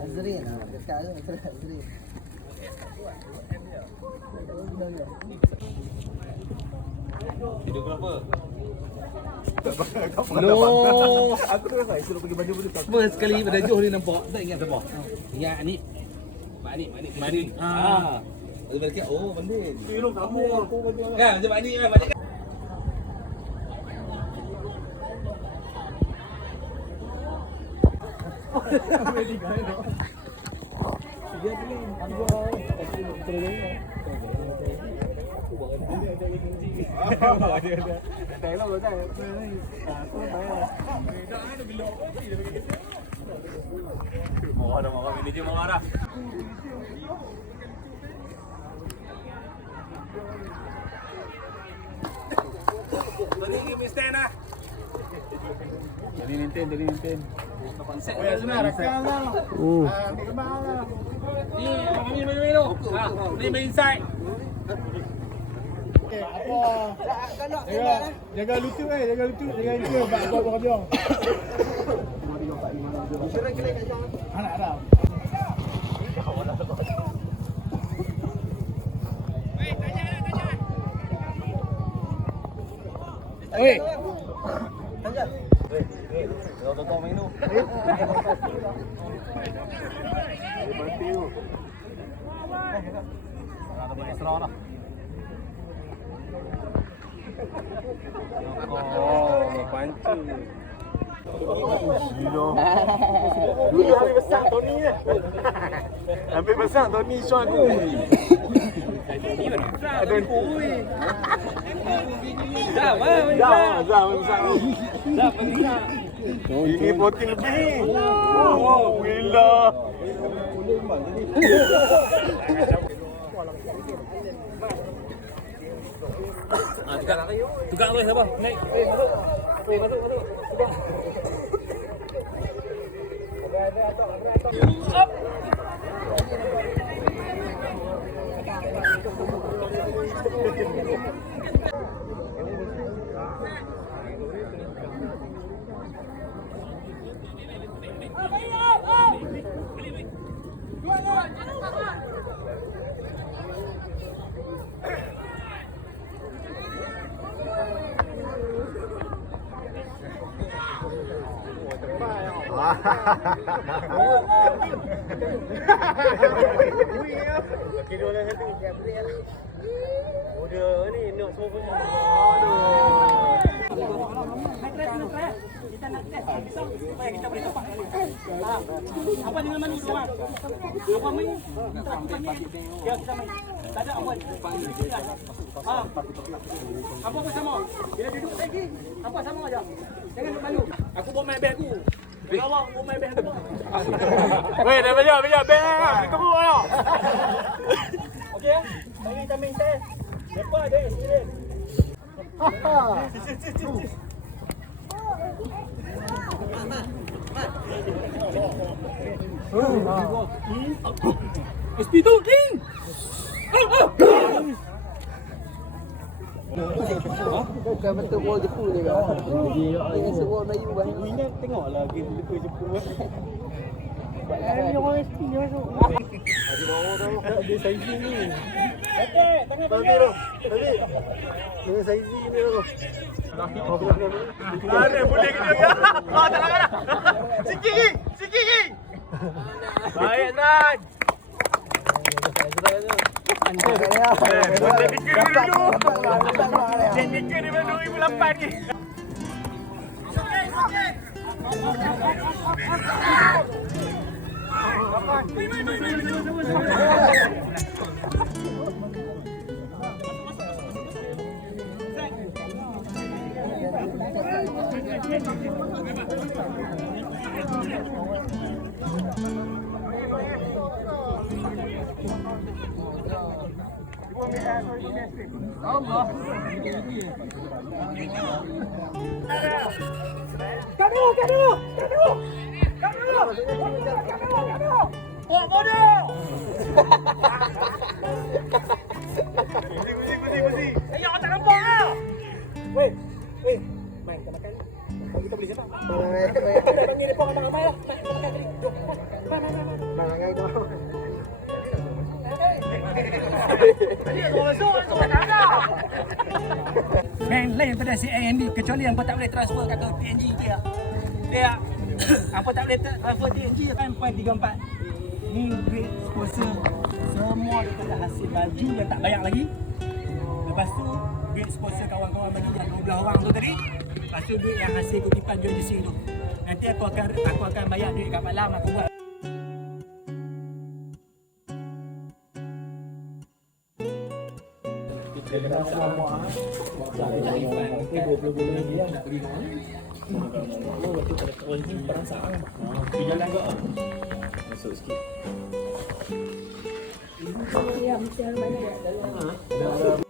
Azrin, dekat tu Azrin. Hidup kenapa? No. Aku dah rasa suruh pergi baju bulu. First kali pada Johor ni nampak. Tak ingat siapa? Ingat ni. Mak ni. Lepas balik oh Mandin. Minum kamu aku baju. Kan macam Mak ni kan. Mak ni kan. Marah manager marah. Tadi game stand lah. Jadi maintain. Konsep Oh ya sebenarnya rakam lah. Ambil gambar lah. Ni main tu. Ni main inside. Apa? Jaga lutut jaga lutut, jaga itu apa dia. Anak dah. Oi. Tanya. Kau main tu. Berhenti tu. Ada main Isra lah. Oh, pancing. Gila. Dulu habis besar Tony ni. Habis besar Tony Sean tu. Ada kui. Dah besar. Ini protein lebih. Oh, gila. Tukar tu siapa? Naik. Masuk. Up. Lagi dua orang satu. Udah ni nak semua pun. Kita nak test pisau supaya kita boleh nampak. Apa dengan mani tu bang? Apa mani? Ya kita main. Tak ada apa. Apa sama? Bila duduk lagi, apa sama aja. Jangan malu. Aku bawa main beg aku. Kalau bawa main beg aku. Weh, dah belajar beg. Kita buat lah. Okey. Hari kita main test. Depa ada experience. SP tu King. Bukan betul bol Jepun je kan. Ini sebuah Melayu bang. Ingat tengoklah game lepas Jepun. Ni orang SP ni masuk. Ada bawa dah. Dia sizing ni. Tangan Tadi tu. Tadi. Dengan sizing ni tu. Ada boleh kena ya. Oh tak nak. Sikit. Baik Nan. Jenika daripada 2008 ni. Allah. Kadu. Oh, bodoh. Busi. Eh, awak tak nampak ah. Weh. Bank lain pada CIMB kecuali hampa tak boleh transfer kat PNG dia. Dia hampa tak boleh transfer PNG kan 0.34. Ni duit sponsor semua daripada hasil baju yang tak bayar lagi. Lepas tu duit sponsor kawan-kawan baju yang 12 orang tu tadi. Lepas tu duit yang hasil kutipan jual jersey tu. Nanti aku akan bayar duit kat malam aku buat. Masuk sikit. Ya, mesti ada banyak.